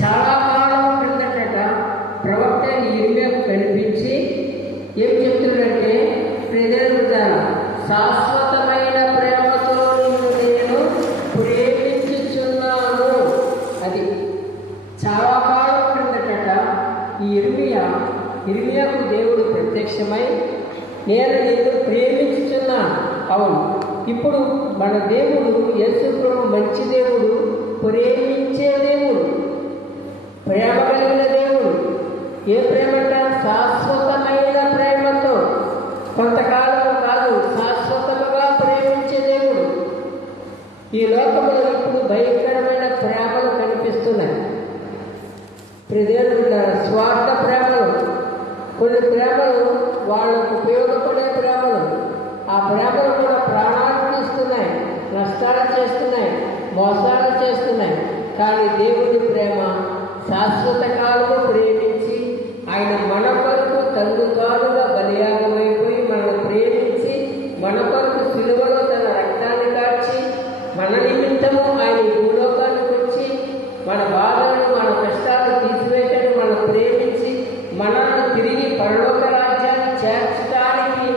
చాలా కాలం క్రిందట ప్రవక్త ఇర్మియాకు కనిపించి ఏం చెప్తున్నాడంటే, ప్రజల శాశ్వతమైన ప్రేమతో నిన్ను నేను ప్రేమించుచున్నాను. అది చాలా కాలం క్రిందట ఈ ఇర్మియాకు దేవుడు ప్రత్యక్షమై నేను నిన్ను ప్రేమించుచున్నాను. అవును, ఇప్పుడు మన దేవుడు యేసు ప్రభు మంచి దేవుడు, ప్రేమించే దేవుడు, ప్రేమ కలిగిన దేవుడు. ఏ ప్రేమంట? శాశ్వతమైన ప్రేమతో, కొంతకాలం కాదు, శాశ్వతముగా ప్రేమించే దేవుడు. ఈ లోకంలో ఇప్పుడు భయంకరమైన ప్రేమలు కనిపిస్తున్నాయి. ప్రజల స్వార్థ ప్రేమలు, కొన్ని ప్రేమలు వాళ్ళకు ఉపయోగపడే ప్రేమలు, ఆ ప్రేమలు కూడా ప్రాణాలు తీస్తున్నాయి, నష్టాలు చేస్తున్నాయి, మోసాలు చేస్తున్నాయి. కానీ దేవుని ప్రేమ శాశ్వత కాలము ప్రేమించి ఆయన మన కొరకు తండ్రుగాలుగా బలియాగమైపోయి మనల్ని ప్రేమించి మన కొరకు సిలువలో తన రక్తాన్ని కాచి మన నిమిత్తము ఆయన భూలోకానికి వచ్చి మన బాధలను మన కష్టాలు తీసివేయటం, మనం ప్రేమించి మనల్ని తిరిగి పరలోక రాజ్యాన్ని చేర్చడానికి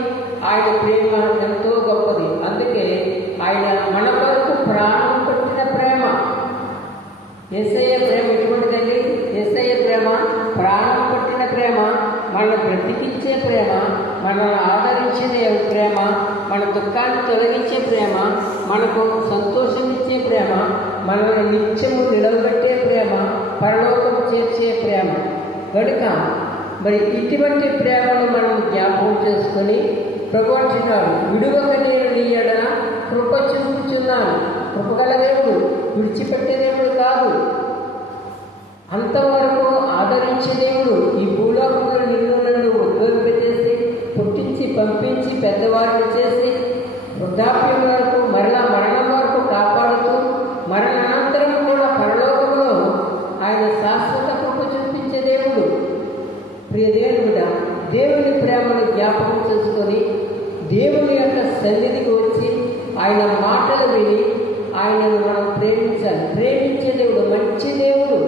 ఆయన ప్రేమ ఎంతో గొప్పది. అందుకే ఆయన మన కొరకు ప్రాణం పెట్టిన ప్రేమ. యేసయ్య ప్రేమ ఎటువంటిదండి? యేసయ్య ప్రేమ ప్రాణం పట్టిన ప్రేమ, మనల్ని బ్రతికించే ప్రేమ, మనల్ని ఆదరించే ప్రేమ, మన దుఃఖాన్ని తొలగించే ప్రేమ, మనకు సంతోషమిచ్చే ప్రేమ, మనల్ని నిత్యము నిలబెట్టే ప్రేమ, పరలోకము చేర్చే ప్రేమ. కనుక మరి ఇటువంటి ప్రేమను మనం జ్ఞాపకం చేసుకొని ప్రభు అంటున్నాడు, విడువక నేను నీ ఎడల కృప చూపుచున్నాను. కృపగల దేవుడు, విడిచిపెట్టే దేవుడు కాదు, అంతవరకు ఆదరించే దేవుడు. ఈ భూలోకంలో నిన్ను నన్ను ఉద్యోగపెట్టేసి పుట్టించి పంపించి పెద్దవారిని చేసి వృద్ధాప్యం వరకు మరలా మరణం వరకు కాపాడుతూ మరణానంతరం కూడా పరలోకంలో ఆయన శాశ్వత కృప చూపించే దేవుడు. ప్రియ దేవుడా, దేవుని ప్రేమను జ్ఞాపకం చేసుకొని దేవుని యొక్క సన్నిధికి వచ్చి ఆయన మాటలు విని ఆయనను మనం ప్రేమించాలి. ప్రేమించే దేవుడు మంచి దేవుడు.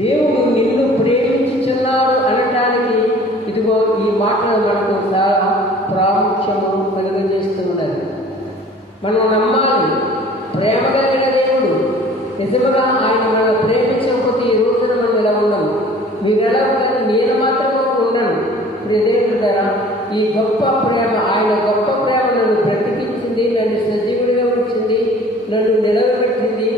దేవుడు నిన్ను ప్రేమించుచున్నాడు అనటానికి ఇదిగో ఈ మాటలు మనకు చాలా ప్రాముఖ్యము కలుగజేస్తూ ఉన్నది. మనం నమ్మాలి, ప్రేమ కలిగిన దేవుడు. నిజముగా ఆయన మనం ప్రేమించకపోతే ఈ రోజున మనం ఎలా ఉన్నాము? మీరు ఎలా కానీ నేను మాత్రమే ఉన్నాను. ప్రియదేవులారా, ఈ గొప్ప ప్రేమ, ఆయన గొప్ప ప్రేమ నన్ను బ్రతికించింది, నన్ను సజీవుడిగా ఉంచింది, నన్ను నిలబెట్టింది,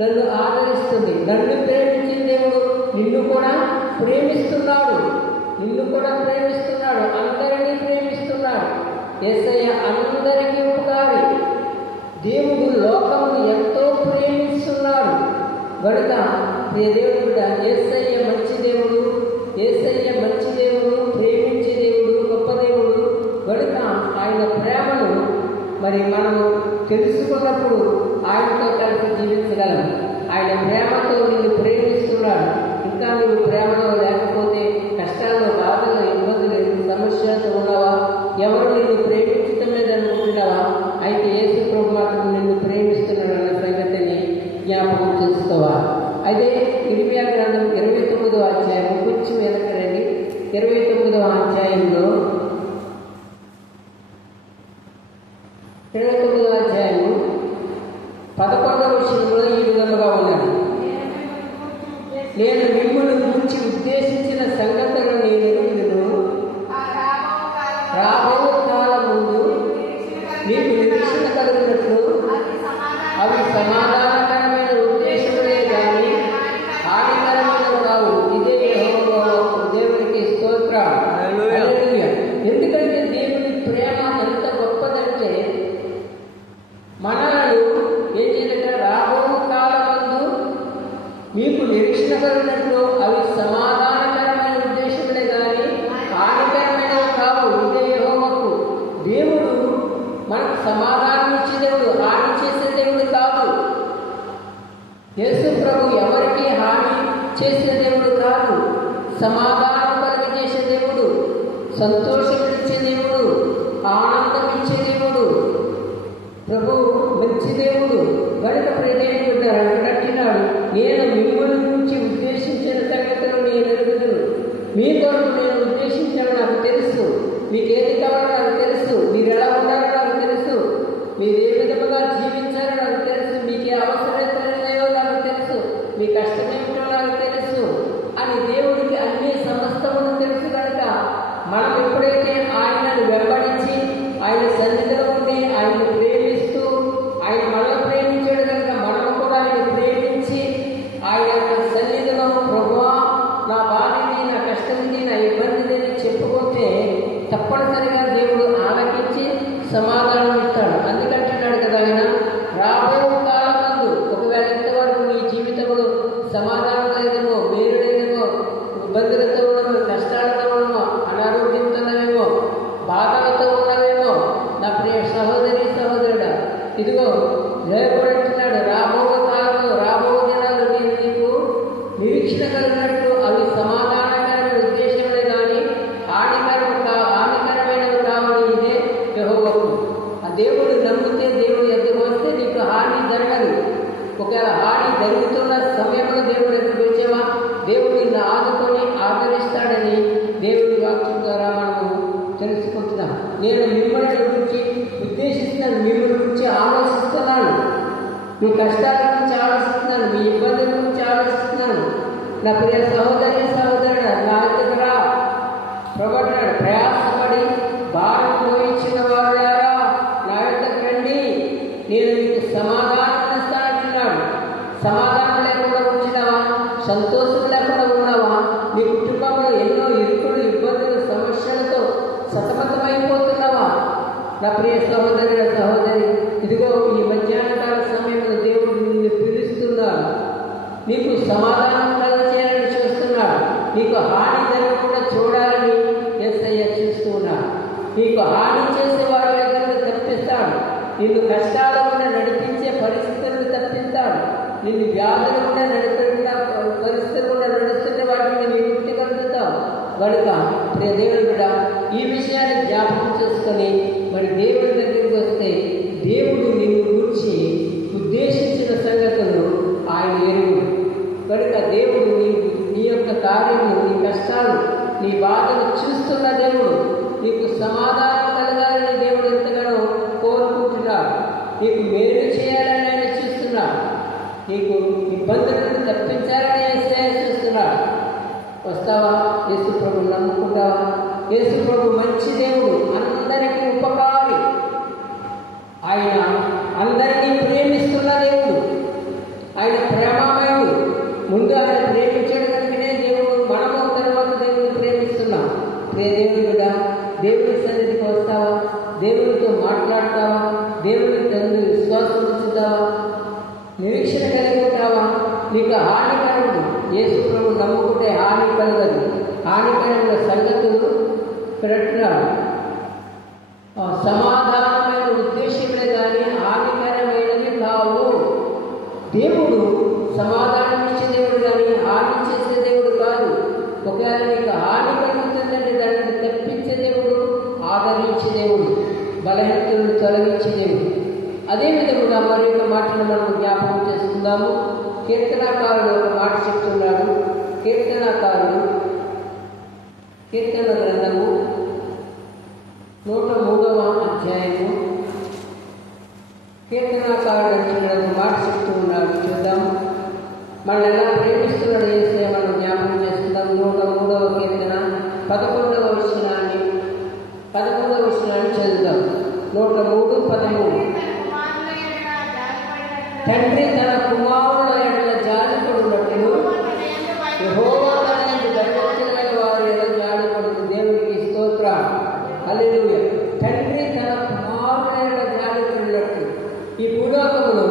నన్ను ఆదరిస్తుంది. నన్ను ప్రేమించిన దేవుడు నిన్ను కూడా ప్రేమిస్తున్నాడు, నిన్ను కూడా ప్రేమిస్తున్నాడు, అందరినీ ప్రేమిస్తున్నాడు. యేసయ్య అందరికీ ఉపకారి. దేవుడు లోకమును ఎంతో ప్రేమిస్తున్నాడు. కనుక దేవుడు యేసయ్య మంచి దేవుడు, యేసయ్య మంచి దేవుడు, ప్రేమించే దేవుడు, గొప్ప దేవుడు. కనుక ఆయన ప్రేమను మరి మనము తెలుసుకున్నప్పుడు ఆయనతో కలిసి జీవించగలం. ఆయన ప్రేమతో నిన్ను ప్రేమిస్తున్నాడు. ఇంకా నువ్వు ప్రేమలో లేకపోతే కష్టాల్లో, బాధల్లో, ఇబ్బందులు, సమస్యలతో ఉన్నావా? ఎవరు నిన్ను ప్రేమించటం లేదనుకుంటున్నావా? అయితే యేసు ప్రభు మాత్రం నిన్ను ప్రేమిస్తున్నాడు అన్న సంగతిని జ్ఞాపకం చేసుకోవాలి. అదే ఇర్మియా గ్రంథం 29వ అధ్యాయం, కొంచెం వెనక్కి రండి. 29వ అధ్యాయంలో 29వ అధ్యాయము 11వ విషయంలో ఈ విధముగా ఉన్నది. నేను మిమ్మల్ని గురించి ఉద్దేశించిన సంగతులను నేను ఎరుగుదును. రాబో కాలం ముందు మీకు నిరీక్షణ కలిగినట్లు అవి సమాధానకరమైన ఉద్దేశములే కానీ హానికరమైనవి కావు. ఇదే దేవునికి స్తోత్రం. ఎందుకంటే దేవుని ప్రేమ ఎంత గొప్పదంటే మనలను ఏం చేయాలంటే రాబో కాలం ముందు మీకు నిరీక్షణ కలిగినట్లు అవి సమాధానకరమైన ఉద్దేశములే కానీ హానికరమైనవి కావు. ఇదే యెహోవాకు. దేవుడు మనకు సమాధానం ఇచ్చే దేవుడు, హాని చేసే దేవుడు కాదు. యేసు ప్రభు ఎవరికి హాని చేసే దేవుడు కాదు, సమాధానం కలిగజేసే దేవుడు, సంతోషం ఇచ్చే దేవుడు, ఆనందం ఇచ్చే దేవుడు. ప్రభు మంచి దేవుడు. గనుక ప్రియదేవుడు అంటున్నాడు, నేను మిమ్మల్ని మీ కష్టమేమిటో నాకు తెలుసు అని దేవుడికి అన్ని సమస్తమును తెలుసు కనుక మనం ఎప్పుడైతే ఆయనను వెంబడించి ఆయన సన్నిధిలో ఉండి ఆయన్ని ప్రేమిస్తూ ఆయన మనల్ని ప్రేమించాడు కనుక మనం కూడా ఆయన ప్రేమించి ఆయన యొక్క సన్నిధిలో ప్రభువా నా బాధని నా కష్టమిది నా ఇబ్బందిని అని చెప్పుకుంటే తప్పనిసరిగా దేవుడు ఆలకించి సమాధానం ఇస్తాడు. అందుకంటున్నాడు కదా ఆయన రాబో కాలం ముందు ఒకవేళ ఇంతవరకు నీ జీవితంలో సమాధానం లేదేమో, మేలు లేదేమో, ఇబ్బందులతో ఉన్నమో, కష్టాలతో ఉన్నమో, అనారోగ్యంతో ఉన్నవేమో, బాధలతో ఉన్నవేమో నా ప్రియ సహోదరి సహోదరుడా, ఇదిగో దేవుడంటున్నాడు రాబో కాలంలో రాబో దినాలు నేను నీకు నిరీక్షణ కలిగినట్టు అవి సమాధానకరమైన ఉద్దేశంలో కానీ హానికరమైనవి కావని ఇదే యెహోవాకు. ఆ దేవుడు నమ్మితే దేవుడు ఎదురు వస్తే నీకు హాని జరగదు. ఒకవేళ హాని జరుగుతున్న సమయంలో దేవుడు ఎదురు వచ్చేవా దేవుడు నిన్ను ఆదుకొని ఆదరిస్తాడని దేవుడి వాక్యం ద్వారా మనము తెలుసుకుంటున్నాం. నేను మిమ్మల్ని గురించి ఉద్దేశిస్తున్నాను, మిమ్మల్ని గురించి ఆలోచిస్తున్నాను, మీ కష్టాల గురించి ఆలోచిస్తున్నాను, మీ ఇబ్బందుల గురించి ఆలోచిస్తున్నాను. నా ప్రియ సహోదరి సహోదరుడు నా దగ్గర ప్రభాడు ప్రయాసపడి భారం మోయించిన వారులారా నా యొద్దకు రండి, నేను మీకు సమాధానం ఇస్తానంటున్నాడు. సమాధానం లేకుండా ఉంచినావా? సంతోషం లేకుండా ఉన్నావా? నీ కుటుంబంలో ఎన్నో ఇరుకులు ఇబ్బందులు సమస్యలతో సతమతమైపోతున్నావా? నా ప్రియ సహోదరి సహోదరి, ఇదిగో ఈ మధ్యాహ్నకాల సమయంలో దేవుడు నిన్ను పిలుస్తున్నాడు. నీకు సమాధానం కలగచేయాలని చూస్తున్నాడు. నీకు హాని జరగకుండా చూడాలని యేసయ్య చూస్తూ ఉన్నాడు. నీకు హాని చేసే వారి దగ్గర తప్పిస్తాడు. నిన్ను కష్టాల కూడా నడిపించే పరిస్థితులను తప్పిస్తాడు. నిన్ను వ్యాధుల కూడా నడిపిన పరిస్థితులు కూడా నడుస్తున్న వాటిని నీవు విడిచిగలుగుతావు. కనుక ప్రియ దేవుని బిడ్డ ఈ విషయాన్ని జ్ఞాపకం చేసుకొని మరి దేవుడి దగ్గరికి వస్తే దేవుడు నిన్ను గురించి ఉద్దేశించిన సంగతులు ఆయన ఎరుగు. కనుక దేవుడు నీ యొక్క కార్యము, నీ కష్టాలు, నీ బాధలు చూస్తున్న దేవుడు. నీకు సమాధానం కలగాలని దేవుడు ఎంతగానో కోరుకుంటున్నాడు. నీకు మేలు చేయాలని ఆయన చూస్తున్నాడు. నీకు ఇబ్బందులను తప్పించాలని ఆయన చూస్తున్నాడు. వస్తావా? యేసు ప్రభు నమ్ముకుంటావా? యేసు ప్రభు మంచి దేవుడు, అందరికీ ఉపకారి. ఆయన అందరినీ ప్రేమిస్తున్న దేవుడు. ఆయన ప్రేమమయుడు. ముందు ఆయన ప్రేమించాడు కనుకనే దేవుడు మనము తర్వాత దేవుడిని ప్రేమిస్తున్నాం. దేవుని కూడా దేవుని సన్నిధికి వస్తావా? దేవునితో మాట్లాడతావా? దేవుని తండ్రి విశ్వాసం ఉంచుతావా? నిరీక్షణ కలిగి ఉంటావా? నీకు హానికరము యేసు ప్రభు నమ్ముకుంటే హాని కలగదు. హానికరమైన సంగతులు పెట్టినాడు. సమాధానమైన ఉద్దేశంలో కానీ హానికరమైనవి కావు. దేవుడు సమాధానం ఇచ్చే దేవుడు కానీ హాని చేసే దేవుడు కాదు. ఒకవేళ నీకు హాని కలుగుతుందంటే దాన్ని తప్పించే దేవుడు, ఆదరించే దేవుడు, బలహీనతలను తొలగించే దేవుడు. అదేవిధంగా మరి యొక్క మాటను మనం జ్ఞాపకం చేసుకుందాము. కీర్తనాకారుడు ఒక మాట చెప్తున్నాడు. కీర్తనాకారుడు కీర్తన గ్రంథము 103వ అధ్యాయము కీర్తనాకారుడు అంటున్నాడు, ఒక మాట చెప్తూ ఉన్నాడు. చూద్దాం మనం ఎలా ప్రేమిస్తున్నాడు చేస్తే మనం జ్ఞాపకం చేసుకుందాం. 103వ కీర్తన 11వ వచనాన్ని చదువుదాం. 103:13. తండ్రి తన కుమారుల ఎడల జాలిపడినట్లు యెహోవా తన యందు భయభక్తులైన వారి ఎడల జాలిపడుతు. దేవునికి స్తోత్రం. హల్లెలూయా. తండ్రి తన కుమారుల ఎడల జాలిపడినట్లు. ఈ భూలోకములో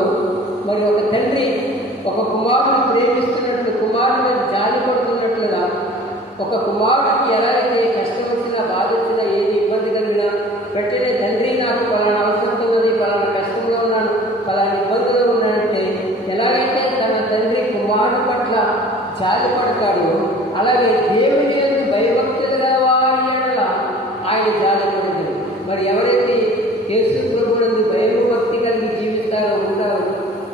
మరి ఒక తండ్రి ఒక కుమారుని ప్రేమిస్తున్నట్లు, కుమారుని జాలి పడుతున్నట్లుగా ఒక కుమారుడికి ఎలా అయితే కష్టం వచ్చినా, బాధ వచ్చినా, ఏది ఇబ్బంది కలిగినా వెంటనే తండ్రి నాకు పలానా అవసరంతో ఉన్నది, పలానా కష్టంలో ఉన్నాను, పలానా ఇబ్బందులో ఉన్నానంటే ఎలాగైతే తన తండ్రి కుమారుడు పట్ల జాలి పడతాడో అలాగే దేవుని యందు భయభక్తులు గల వారి ఎడల ఆయన జాలి పడుతుంది. మరి ఎవరైతే యేసు ప్రభువునందు భయభక్తి కలిగి జీవిస్తారో ఉంటారో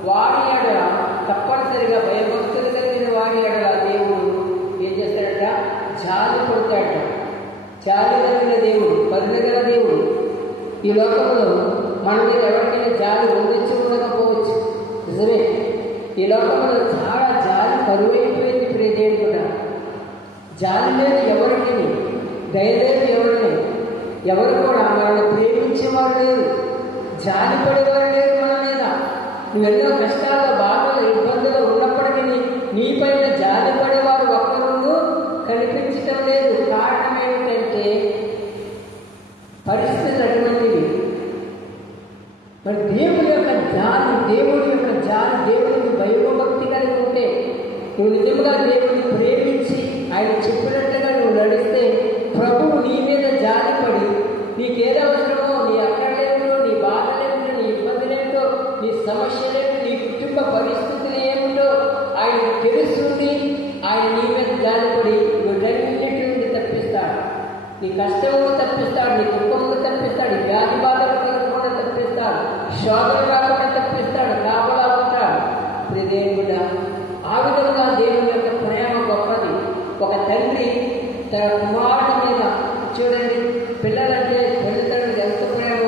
వారి ఎడల తప్పనిసరిగా భయభక్తులు కలిగిన వారి ఎడల దేవుడు ఏం చేస్తాడట? జాలి పడతాడట. జాలి కలిగిన దేవుడు, కరుణ గల దేవుడు. ఈ లోకంలో మన మీద ఎవరికైనా జాలి ఉండొచ్చు, ఉండకపోవచ్చు. నిజమే. ఈ లోకంలో చాలా జాలి కరువైపోయింది ప్రియదేవుడు కూడా. జాలి లేదు ఎవరికి, దయలేదు ఎవరిని, ఎవరు కూడా మనల్ని ప్రేమించేవారు లేరు, జాలి పడేవారు లేరు మన మీద. నువ్వెన్నో కష్టాలు, బాధలు, ఇబ్బందులు ఉన్నప్పటికీ నీ పైన జాలి పడేవారు ఒక్కరు కనిపించటం లేదు. కారణం ఏమిటంటే పరిస్థితులు అటువంటివి. మరి దేవుడి యొక్క జాలి, దేవుడికి భయభక్తి కలిగి ఉంటే, నువ్వు నిజంగా దేవుడిని ప్రేమించి ఆయన చెప్పినట్టుగా నువ్వు నడిస్తే ప్రభువు నీ మీద జాలిపడి నీకేదో అవసరమో, నీ అక్కడేమిటో, నీ బాధలేమిటో, నీ ఇబ్బందులేమిటో, నీ సమస్యలేమిటో, నీ కుటుంబ పరిస్థితులు ఏమిటో ఆయన తెలుస్తుంది. ఆయన నీ మీద జాలిపడి వీటన్నిటి నుండి తప్పిస్తాడు. నీ కష్టములు తప్పిస్తాడు, నీ కుటుంబం తప్పిస్తాడు, వ్యాధి బాధలు కలగకుండా తప్పిస్తాడు, శోధన రాకుండా తప్పిస్తాడు, కాపలా ఉంటాడు. ఇప్పుడు దేవుడా ఆ విధంగా దేవుని యొక్క ప్రేమ గొప్పది. ఒక తండ్రి తన కుమారుడి మీద, చూడండి పిల్లలంటే తల్లిదండ్రులు ఎంత ప్రేమ,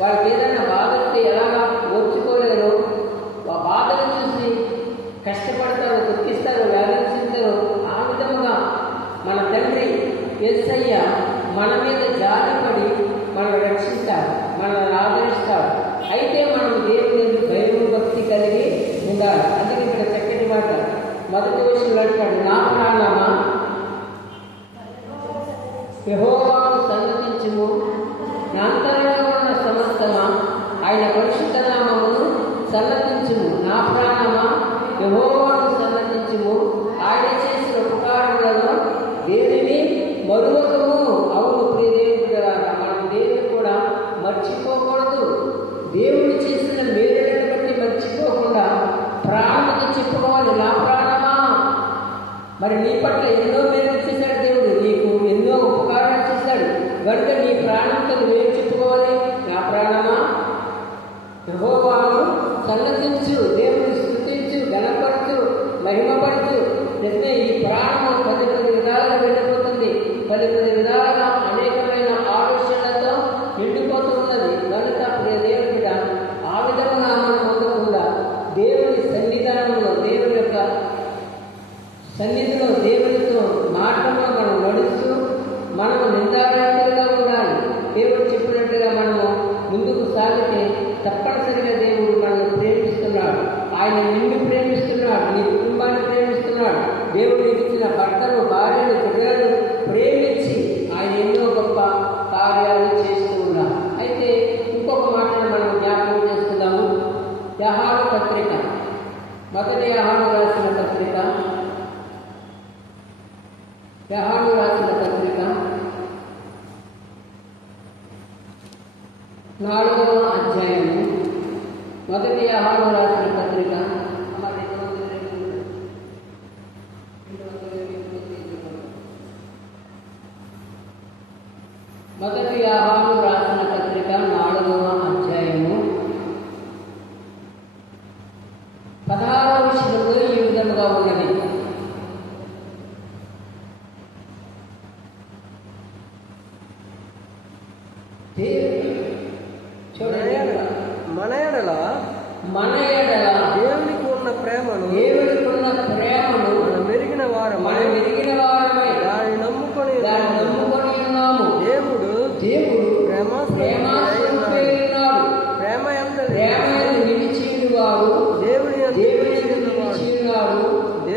వాళ్ళకి ఏదైనా బాధ వస్తే ఎలాగా ఓర్చుకోలేరు, ఆ బాధను చూసి కష్టపడతారు, దుఃఖిస్తారు, వేదనిస్తారు. ఆ విధముగా మన తండ్రి యేసయ్య మన మీద జాలిపడి మనం రక్షిస్తాడు, మనల్ని ఆదరిస్తాడు. అయితే మనం దేవుని భయం భక్తి కలిగి ఉండాలి. అందుకే ఇక్కడ చక్కటి మాట మొదటి విషయంలో అంటాడు, నా ప్రాణమా యెహోవాను సన్నతించుము, నా అంతరంగంలో ఉన్న సమస్తమా ఆయన పరిశుద్ధ నామమును సన్నతించుము. నా ప్రాణమా యెహోవాను సన్నతించుము, ఆయన చేసిన ఉపకారములను దేనిని మరువకము. అవును ప్రియదేవుడు కదా, మనం దేవుని కూడా మర్చిపోకూడదు. దేవుడు చేసిన మేలులను బట్టి మర్చిపోకుండా ప్రాణంతో చెప్పుకోవాలి, నా ప్రాణమా. మరి నీ పట్ల ఎన్నో మేలు చేశాడు దేవుడు, నీకు ఎన్నో ఉపకారాలు చేశాడు కనుక నీ ప్రాణంతో నువ్వేం చెప్పుకోవాలి, నా ప్రాణమా యెహోవాను సన్నతించు, దేవుని స్తుతించు, ఘనపరచు, మహిమపరచు. నిజమే ఈ ప్రాణం పది విధాలుగా వెళ్ళిపోతుంది, పది విధాలుగా అనేకమైన ఆలోచనలతో నిండిపోతున్నది. కనుక ప్రియ దేవుడిట ఆ విధంగా మనం పొందకుండా దేవుని సన్నిధానంలో, దేవుని యొక్క సన్నిధిలో, దేవునితో మాటల్లో మనం నడుస్తూ మనము నిందారహితులుగా ఉండాలి. దేవుడు చెప్పినట్టుగా మనము ముందుకు సాగితే తప్పనిసరిగా దేవుడు మనల్ని ప్రేమిస్తున్నాడు. ఆయన నిన్ను ప్రేమిస్తున్నాడు, నీ కుటుంబాన్ని ప్రేమిస్తున్నాడు. దేవుడు ఇచ్చిన భర్తను, భార్యను, పిల్లలను ప్రేమించి ఆయన ఎన్నో గొప్ప కార్యాలు చేస్తూ ఉన్నాడు. అయితే ఇంకొక మాటను మనం జ్ఞాపకం చేస్తున్నాము. యోహాను పత్రిక, మొదటి యోహాను రాసిన పత్రిక, యోహాను రాసిన పత్రిక 4వ అధ్యాయము, మొదటి యోహాను రాసిన పత్రిక మొదటి యోహాను రాసిన పత్రిక 4వ అధ్యాయము 16వ వచనంలో ఈ విధముగా ఉన్నది. మన ఎడల దేవునికి ఉన్న ప్రేమను మెరిగిన వారమై దాన్ని నమ్ముకొని ఉన్నాము. దేవుడు ప్రేమ యందు నిలిచియున్నాడు,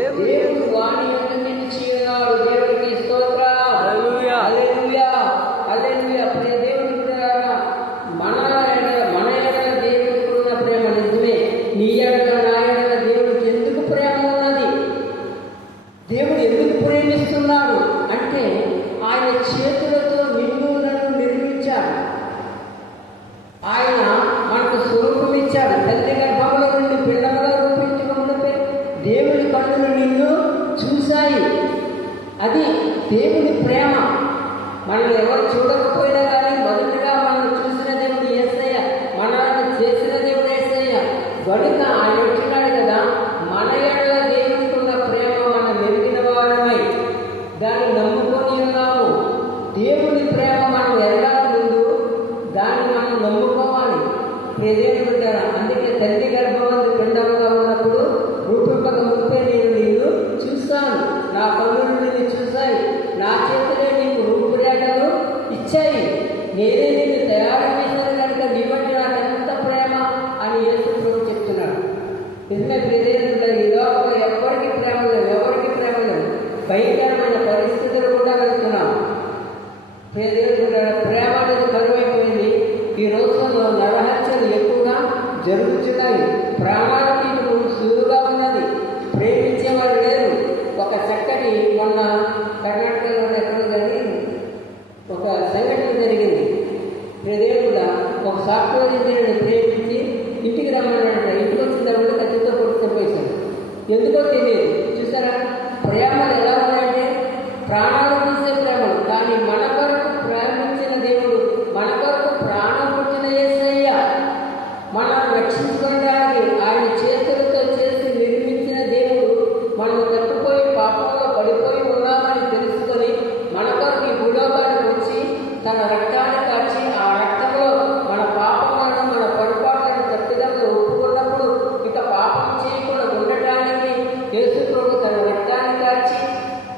దేవుడు వాని యందు నిలిచియున్నాడు. దేవుడికి స్తోత్రం. హల్లెలూయా, హల్లెలూయా, హల్లెలూయా. ప్రియ దేవుని బిడ్డలారా, మన ఎడల దేవునికి ఉన్న ప్రేమ నిజమే. నీ ఎడల, నా ఎడల దేవుడికి ఎందుకు ప్రేమ ఉన్నది? దేవుడు ఎందుకు ప్రేమిస్తున్నాడు అంటే ఆయన చేతులతో నిన్ను నన్ను నిర్మించాడు. ఆయన మనకు స్వరూపం ఇచ్చాడు. తల్లి గర్భంలో నుండి పిండంలో రూపించకపోతే దేవుని కన్నులు నిన్ను చూశాయి. అది దేవుని ప్రేమ. మనల్ని ఎవరు చూడకపోయినా కానీ మొదటిగా మనల్ని చూసిన దేవుడు యేసయ్య, మనల్ని చేసిన దేవుడు యేసయ్య. కనుక ఆయన వచ్చినాడు కదా, మన ఎడల దేవునికి ఉన్న ప్రేమ మనం మెరిగిన వారమై దాన్ని నమ్ముకొని ఉన్నాము. దేవుని ప్రేమ మనం ఎరగాలి ముందు, దాన్ని మనం నమ్ముకోవాలి. అందుకే తల్లి గర్భవంతి పిండంగా ఉన్నప్పుడు రూపింపక ముప్పే నేను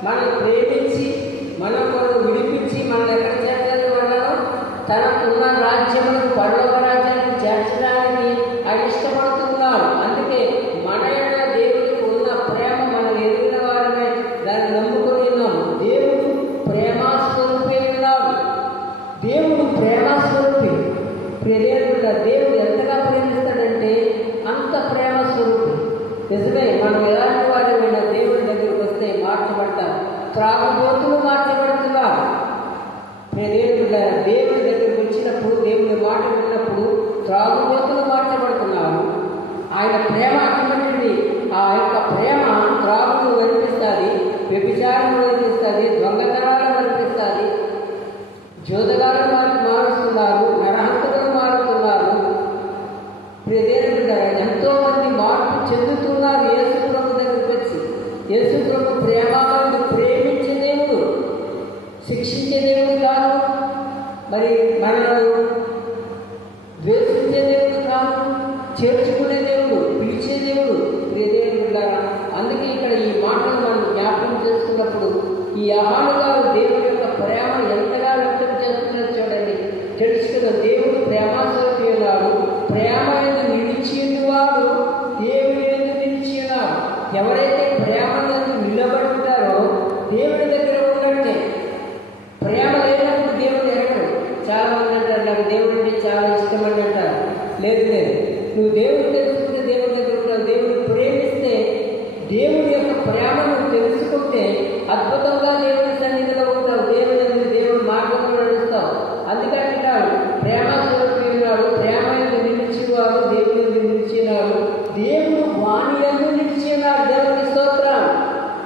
మనల్ని ప్రేమించి మన కొరకు విడిపించి మనల్ని ఎక్కడ చేర్చాలని వాళ్ళలో తనకున్న రాజ్యములకు పరలోక రాజ్యానికి చేర్చడానికి ఆయన ఇష్టపడుతున్నాడు. అందుకే మన యొక్క దేవుడికి ఉన్న ప్రేమ మనం ఎదిగిన వారమే దాన్ని నమ్ముకొని ఉన్నాము. దేవుడు ప్రేమాస్వరూపే ఉన్నాడు. దేవుడు ప్రేమాస్వరూపి. దేవుడు ఎంతగా ప్రేమిస్తాడంటే అంత ప్రేమస్వరూపి. నిజమే, మనం ఎలాంటి వారైనా దేవుడి దగ్గరికి వస్తే మార్చబడతాం. త్రాగుబోతులు మార్చబడుతున్నారు. దేవుడి దగ్గరికి వచ్చినప్పుడు, దేవుడి మాట విన్నప్పుడు త్రాగుబోతులు మార్చబడుతున్నారు. ఆయన ప్రేమ అటువంటిది. ఆ యొక్క ప్రేమ త్రాగును కనిపిస్తుంది, వ్యభిచారం కనిపిస్తుంది, దొంగతనాలు కనిపిస్తుంది, జోదగాలు మారుస్తున్నారు, నరహంతకులు మారుతున్నారు. ఎంతో మంది మార్పు చెందుతున్నారు యేసు ప్రభు దగ్గరికి వచ్చి. యేసు ప్రభు ప్రేమను ప్రేమించే దేవుడు, శిక్షించే దేవుడు కాదు, మరి మనల్ని ద్వేషించే దేవుడు కాదు, చేర్చుకునే దేవుడు, పిలిచే దేవుడు. దేవుడు అందుకే ఇక్కడ ఈ మాటలు మనం జ్ఞాపకం చేసుకున్నప్పుడు ఈ యోహాను గారు దేవుడి యొక్క ప్రేమ ఎంతగా వ్యక్తం చేస్తున్నారు చూడండి. తెలుసుకున్న దేవుడు ప్రేమాస్వరూపి ఉన్నాడు. ప్రేమ ఎందుకు నిలిచివాడు దేవుడు ఎందుకు నిలిచినాడు. ఎవరైతే ప్రేమ నిలబడి ఉంటారో దేవుడి దగ్గర ఉన్నట్టే. ప్రేమ లేనప్పుడు దేవుడు ఎరగడు. చాలా మంది అంటారు నాకు దేవుడు అంటే చాలా ఇష్టం అని అంటారు. లేదు లేదు, నువ్వు దేవుడు తెలుసుకుంటే దేవుడి దగ్గర ఉంటావు. దేవుడు ప్రేమిస్తే దేవుడి యొక్క ప్రేమను తెలుసుకుంటే అద్భుతంగా దేవుడి సన్నిధిలో ఉంటావు. దేవుడి మార్గంలో నడుస్తావు. అందుకని ప్రేమ స్వరూపినాడు, ప్రేమ ఎందుకు నిలిచివాడు, దేవుడు ఎందుకు నిలిచినాడు, దేవుడు వాణి ఎందుకు నిలిచినాడు. దేవుడి స్తోత్రం.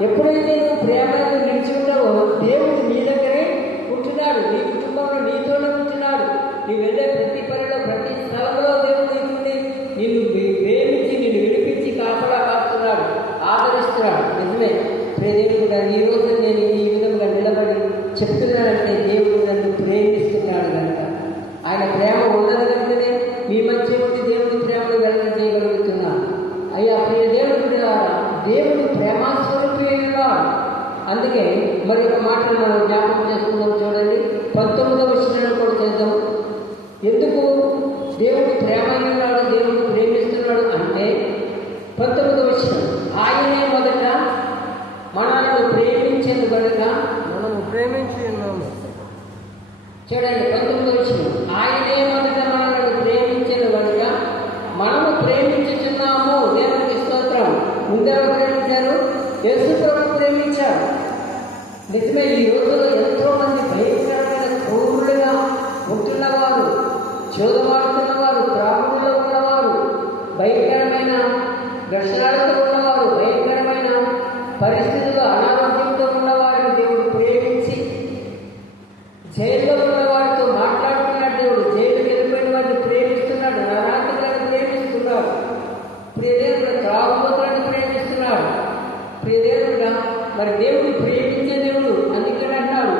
ఎప్పుడైతే నువ్వు ప్రేమ ఎందుకు నిలిచి ఉంటావో దేవుడు నీ దగ్గరే ఉంటున్నాడు, నీ కుటుంబంలో నీతోనే ఉంటున్నాడు. నీ వెళ్ళే ప్రతి పనిలో ప్రతి స్థలంలో దేవుడు నీకుండి నిన్ను ప్రేమించి నిన్ను విడిపించి కాపాడుతున్నాడు, ఆదరిస్తున్నాడు. నిజమే దేవుడు ఈ రోజు నేను ఈ విధంగా నిలబడి చెప్తున్నానంటే దేవుడు నన్ను ప్రేమిస్తున్నాడు కనుక, ఆయన ప్రేమ ఉన్నది కనుకనే మీ మధ్య ఉండి దేవుడి ప్రేమను వెల్లడి చేయగలుగుతున్నాను. అయ్యా ప్రియ దేవుడి ద్వారా దేవుడు ప్రేమాస్వరూపి అయినాడు. అందుకే మరి ఒక మాటలు మనం జ్ఞాపకం చేసుకుందాం. చూడండి, 19వ వచనంలో కూడా చేద్దాం. ఎందుకు దేవుడు ప్రేమ అయినాడు, దేవుడు ప్రేమిస్తున్నాడు అంటే 19వ వచనం, ఆయనే మొదట మనల్ని ప్రేమించేందు కనుక మనము ప్రేమించి ఉన్నాము. చూడండి 19వ వచనం, ఆయనే మొదట మనల్ని ప్రేమించేందు కనుక మనము ప్రేమించుచున్నాము. దేవునికి స్తోత్రం. ముందెవరు ప్రేమించారు? యేసు ప్రభు ప్రేమించారు. నిజమే, ఈ రోజుల్లో ఎంతో మంది భయంకరమైన క్రూరులుగా ఉంటున్నవారు, చోదమాడుతున్నవారు, త్రాగుడులో ఉన్నవారు, భయంకరమైన దర్శనాలతో ఉన్నవారు, భయంకరమైన పరిస్థితుల్లో అనారోగ్యంతో ఉన్నవారిని దేవుడు ప్రేమించి జైల్లో ఉన్న వారితో మాట్లాడుతున్నాడు. దేవుడు జైలుకి వెళ్ళిపోయిన వారిని ప్రేమిస్తున్నాడు, నరాధికారిని ప్రేమిస్తున్నాడు, ప్రియదేవుడు త్రాగుబోతులను ప్రేమిస్తున్నాడు. ప్రియదేవుడుగా మరి దేవుడు ప్రేమించే దేవుడు. అందుకని అన్నాడు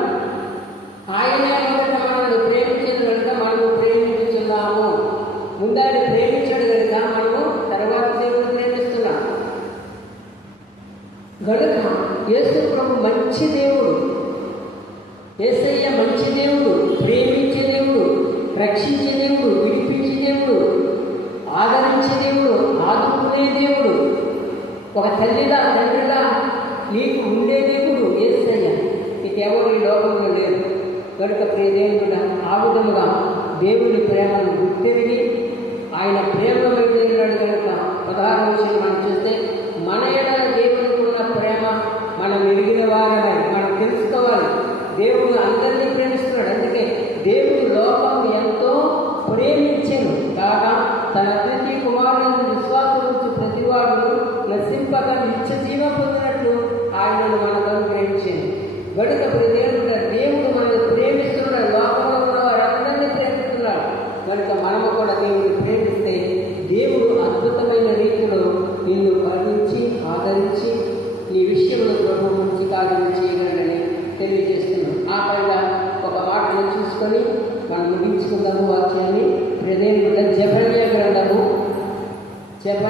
ఆయన మొదట మనల్ని ప్రేమించేది కనుక మనము ప్రేమించుతున్నాము. ముందాన్ని ప్రేమించాడు కనుక మనము తర్వాత దేవుడు ప్రేమిస్తున్నాం కనుక యేసు ప్రభు మంచి దేవుడు, యేసయ్య మంచి దేవుడు, ప్రేమించే దేవుడు, రక్షించే దేవుడు, విడిపించే దేవుడు, ఆదరించే దేవుడు, ఆదుకునే దేవుడు, ఒక తల్లిగా తండ్రిగా నీకు ఉండే దేవుడు యేసయ్య. నీకెవరు ఈ లోకంలో లేరు కనుక ప్రియ దేవుడు ఆ విధముగా దేవుని ప్రేమను గుర్తిరిగి ఆయన ప్రేమలో వెళ్ళినాడు కనుక 16వ విషయం మనం చూస్తే మన ఎడల దేవునికి ఉన్న ప్రేమ మనం ఎరిగిన వారని మనం తెలుసుకోవాలి. దేవుడు అందరినీ ప్రేమిస్తున్నాడు. అందుకే దేవుడు లోకం ఎంతో ప్రేమించెను కాగా తన ప్రతి కుమారుని విశ్వాసం ప్రతివాడు నశింపక నిత్య జీవం పొందినట్లు ఆయనను మనకు ప్రేమించాను. గడుక దేవుడు మనల్ని ప్రేమిస్తున్నాడు. లోకంలో ఉన్న వారందరినీ ప్రేమిస్తున్నాడు కనుక మనము కూడా దేవుడిని ప్రేమిస్తే దేవుడు అద్భుతమైన రీతిలో నిన్ను కరుణించి ఆదరించి ఈ విషయంలో ప్రభు మంచి కార్యం చేయగలడని తెలియజేస్తున్నాం. ఆ పైగా ఒక మాటను చూసుకొని మనం ముగించుకుందాము వాక్యాన్ని. దేవుడు జెఫన్యా గ్రంథము 5వ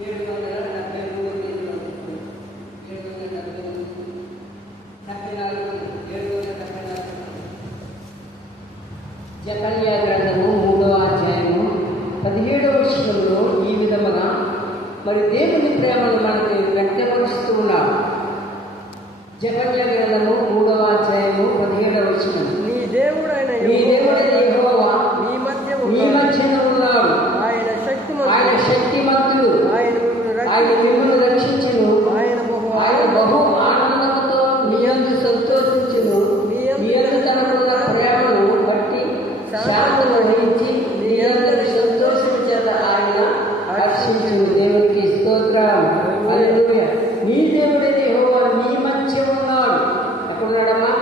773 కేసులు వస్తుంది. 774 జకర్యా గ్రంథము 3వ అధ్యాయము 17వ వచనంలో ఈ విధముగా మరి దేవుని ప్రేమను మనకి వ్యక్తపరుస్తూ ఉన్నాడు. జకర్యా గ్రంథము 3వ అధ్యాయము 17వ వచనం, నీ దేవుడైన యెహోవా నీ మధ్యన ఉన్నాడు. ఆయన శక్తిమంతుడు. ఆయన మిమ్మల్ని రక్షించును. ఆయన బహు ఆనందముతో మీ యందు సంతోషించును. మీ యందు తనకున్న ప్రేమను బట్టి శాంతము వహించి మీ అందరి సంతోషించేత ఆయన హర్షించును. దేవునికి స్తోత్రం. హల్లెలూయా. నీ దేవుడైన యెహోవా నీ మధ్య ఉన్నాడు. ఎక్కడున్నాడమ్మా?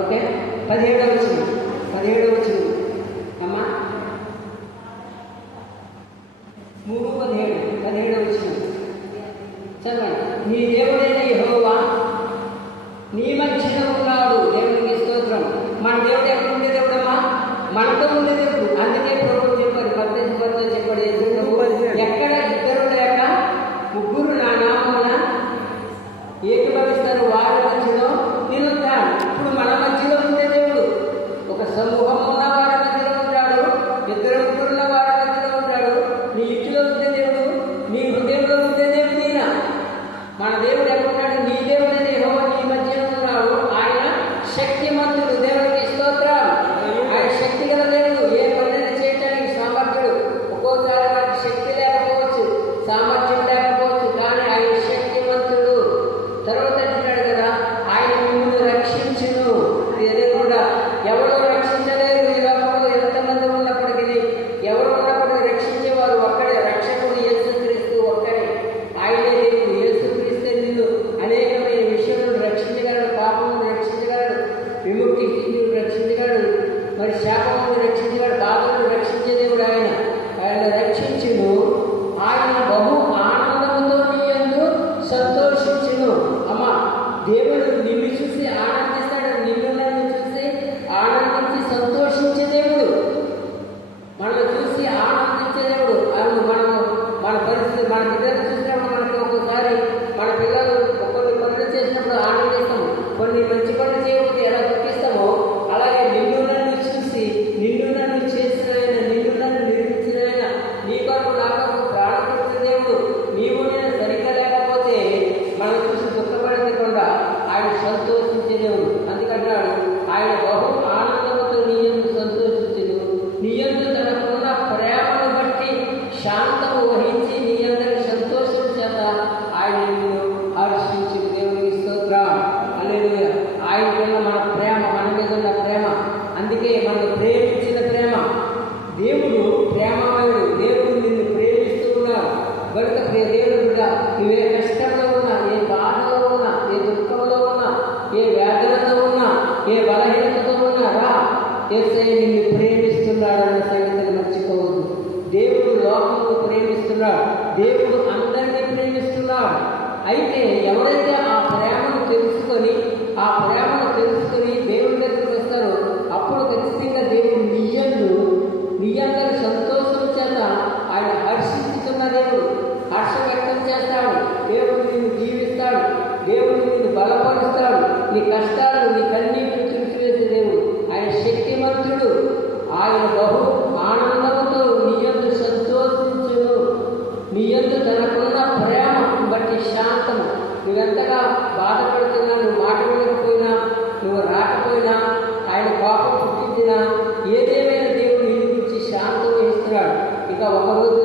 ఓకే, 17వ వచనం అమ్మా, 3:17 వచనం చదవండి. నీ దేవుడైన యెహోవా నీ మధ్యన ఉన్నాడు. దేవునికి స్తోత్రం. మన దేవుడు ఎక్కడ ఉండే దేవుడమ్మా? మనతో ఉండే దేవుడు. అందుకే ప్రభువు చెప్పారు, 18 చెప్పాడు, ఎక్కడ ఇద్దరు లేక ముగ్గురు నా నామమున ఏకీభవిస్తారు వారి మధ్యలో నేను ఉంటాను. ఇప్పుడు మన మధ్యలో ఉండే దేవుడు ఒక సమూహం ఉన్న వారి మధ్యలో ఉంటాడు, ఇద్దరు ముగ్గురు ఉన్న వారి మధ్యలో ఉంటాడు. నీ ఇంటిలో ఉండే దేవుడు, నీ హృదయంలో ఉండే దేవుడు ఈయన. మన దేవుడు ఎక్కడున్నాడు? నీ దేవుడైన యెహోవా నీ మధ్యలో ఉన్నాడు. ఆయన శక్తిమంతుడు. దేవుడికి స్తోత్రం. ఆయన శక్తి గల దేవుడు. ఏ పనిని చేయడానికి సామర్థ్యుడు. ఒక్కోసారి మనకి శక్తి లేకపోవచ్చు, సామర్థ్యం లేకపోవచ్చు, కానీ ఆయన శక్తిమంతుడు. తర్వాత అంటున్నాడు కదా, ఆయన మిమ్మల్ని రక్షించును. ఇది కూడా ఎవరో రక్షించలేరు ఈ లోకంలో. ఎంతమంది ఉన్నప్పటికీ, ఎవరు ఉన్నప్పటికీ రక్షించేవారు ఒక్కడే. రక్షకుడు యేసుక్రీస్తు ఒక్కడే. ఆయనే దేవుడు. యేసుక్రీస్తే నిన్ను అనేకమైన విషయంలో రక్షించగలడు. పాపమును రక్షించగలడు, విముక్తి రక్షించగలడు, మరి శాపమును రక్షించగలడు, బాధలను రక్షించే దేవుడు ఆయన. ఆయన రక్షించును. ఆయన బహు ఆనందముతో నీ యందు సంతోషించును. అమ్మా, దేవుడు నిన్ను చూసి ఆనందిస్తాడు. నిన్ను నన్ను చూసి ఆనందించి సంతోషించే దేవుడు. మనల్ని చూసి ఆనందించే దేవుడు. అవును, మనము మన పరిస్థితి, మన పిల్లలు చూసినప్పుడు మనకి ఒక్కోసారి మన పిల్లలు కొన్ని పనులు చేసినప్పుడు ఆనందిస్తాము. కొన్ని మంచి పనులు చేయకపోతే ఎలా దుఃఖిస్తామో, అలాగే నిన్ను నన్ను చూసి, నిన్ను నన్ను చేసిన ఆయన, నిన్ను నన్ను నిర్మించిన ఆయన, నీ కొరకు నా కొరకు ప్రాణపడుతున్న దేవుడు. నీవు నేను సరిగ్గా లేకపోతే మనం చూసి దుఃఖపడకుండా ఆయన సంతోషించే దేవుడు. అందుకంటున్నాడు, ఆయన బహు ఆనందముతో నీ యందు సంతోషించును. నీ యందు తనకున్న ప్రేమను బట్టి శాంతము వహించి నీ అందరి సంతోషం చేత ఆయన నిన్ను హర్షించు. దేవునికి స్తోత్రం. హల్లెలూయా. ఆయనకున్న మన ప్రేమ, మన మీద ఉన్న ప్రేమ, అందుకే మనల్ని ప్రేమించిన ప్రేమ. దేవుడు ప్రేమమయుడు. దేవుడు నిన్ను ప్రేమిస్తూ ఉన్నాడు. కనుక దేవుడుగా నువ్వే కష్టంలో ఉన్నా, ఏ బాధలో ఉన్నా, ఏ దుఃఖంలో ఉన్నా, ఏ వేదనతో ఉన్నా, ఏ బలహీనతతో ఉన్నా, రా, యేసయ్య నిన్ను ప్రేమిస్తున్నాడన్న సంగతిని మర్చిపోవద్దు. దేవుడు లోకమును ప్రేమిస్తున్నాడు. దేవుడు అందరినీ ప్రేమిస్తున్నాడు. అయితే ఎవరైతే ఆ ప్రేమను తెలుసుకొని దేవుడి దగ్గరికి వస్తారో, అప్పుడు ఖచ్చితంగా దేవుడు నీ అందరి సంతోషం చేత ఆయన హర్షించుతున్న దేవుడు. హర్ష వ్యక్తం చేస్తాడు. దేవుడు నిన్ను జీవిస్తాడు. దేవుడు నిన్ను బలపరుస్తాడు. నీ కష్టాలను, నీ కన్నీటిని తుడిచివేసే దేవుడు. ఆయన యందు తనకున్న ప్రేమ బట్టి శాంతము. నువ్వెంతగా బాధపడుతున్నా, నువ్వు మాట వినకపోయినా, నువ్వు రాకపోయినా, ఆయన కోపం పుట్టించినా, ఏదేమైనా దేవుడు నీ గురించి శాంతం వహిస్తున్నాడు. ఇక ఒక రోజు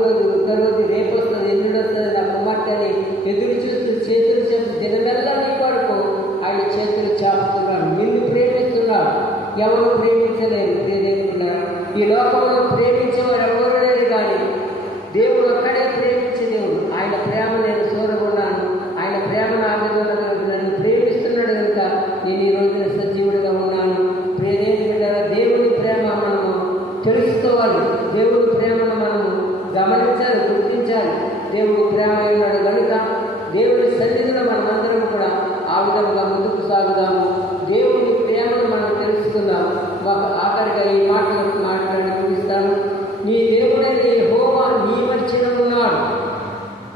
రేపు వస్తుంది, ఎల్లుండి వస్తుంది, నా కుమార్తెని ఎదురు చూస్తూ చేతులు చేస్తూ దినమెల్లా నీ కొరకు ఆయన చేతులు చాపుతున్నాడు. నిన్ను ప్రేమిస్తున్నాడు. ఎవరు ప్రేమించలేరు. ప్రేమిస్తున్నాడు. ఈ లోకంలో ప్రేమించేవారు ఎవరు లేరు, కానీ దేవుడు ఒక్కడే ప్రేమించే దేవుడు. ఆయన ప్రేమ నేను చూరగొన్నాను. ఆయన ప్రేమ నా మీద నన్ను ప్రేమిస్తున్నాడు కనుక నేను ఈ రోజున సజీవుడిగా ఉన్నాను. దేవుని ప్రేమ మనము తెలుసుకోవాలి. దేవుడి ప్రేమను మనము గమనించాలి, గుర్తించాలి. దేవుడు ప్రేమ ఉన్నాడు కనుక దేవుడి సన్నిధిలో మనమందరం కూడా ఆ విధంగా ముందుకు సాగుదాము. దేవుని ప్రేమను మనం తెలుసుకుందాం. ఆఖరిగా ఈ మాటలు మాట్లాడి ముగిస్తాను. నీ దేవుడైన యెహోవా నీ మధ్యలో ఉన్నాడు.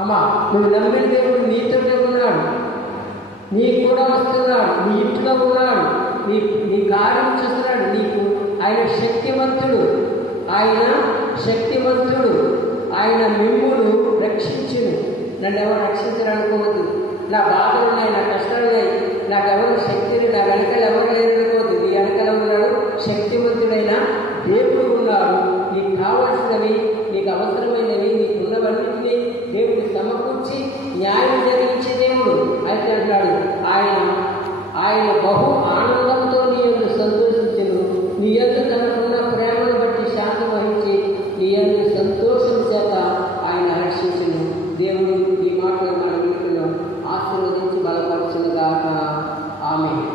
అమ్మా, నువ్వు నమ్మిన దేవుడు నీతోనే ఉన్నాడు. నీ కూడా వస్తున్నాడు. నీ ఇంట్లో ఉన్నాడు. నీ కార్యం చూస్తున్నాడు. నీకు ఆయన శక్తిమంతుడు. ఆయన శక్తిమంతుడు. ఆయన మిమ్మును రక్షించును. నన్ను ఎవరు రక్షించాలనుకోవద్దు. నా బాధలు ఉన్నాయి, నా కష్టాలు ఉన్నాయి, నాకు ఎవరు శక్తిని, నా వెనకాల ఎవరు లేదనుకోవద్దు. నీ వెనకాల ఉన్నాడు శక్తివంతుడైన దేవుడు ఉన్నాడు. నీకు కావాల్సినవి, నీకు అవసరమైనవి, నీకు ఉన్నవన్నింటినీ దేవుడు సమకూర్చి న్యాయం జరిగించే దేవుడు. అయితే అంటున్నాడు, ఆయన బహు ఆనందంతో నీ యందు సంతోషించును. నీ యందు తనకున్న ప్రేమను బట్టి శాంతి వహించి నీ యందు సంతోషం చేత ఆయన హర్షించును. దేవుడు ఈ మాటలు మనం వింటున్నాం. ఆశీర్వదించి బలపరచును గాక. ఆమేన్.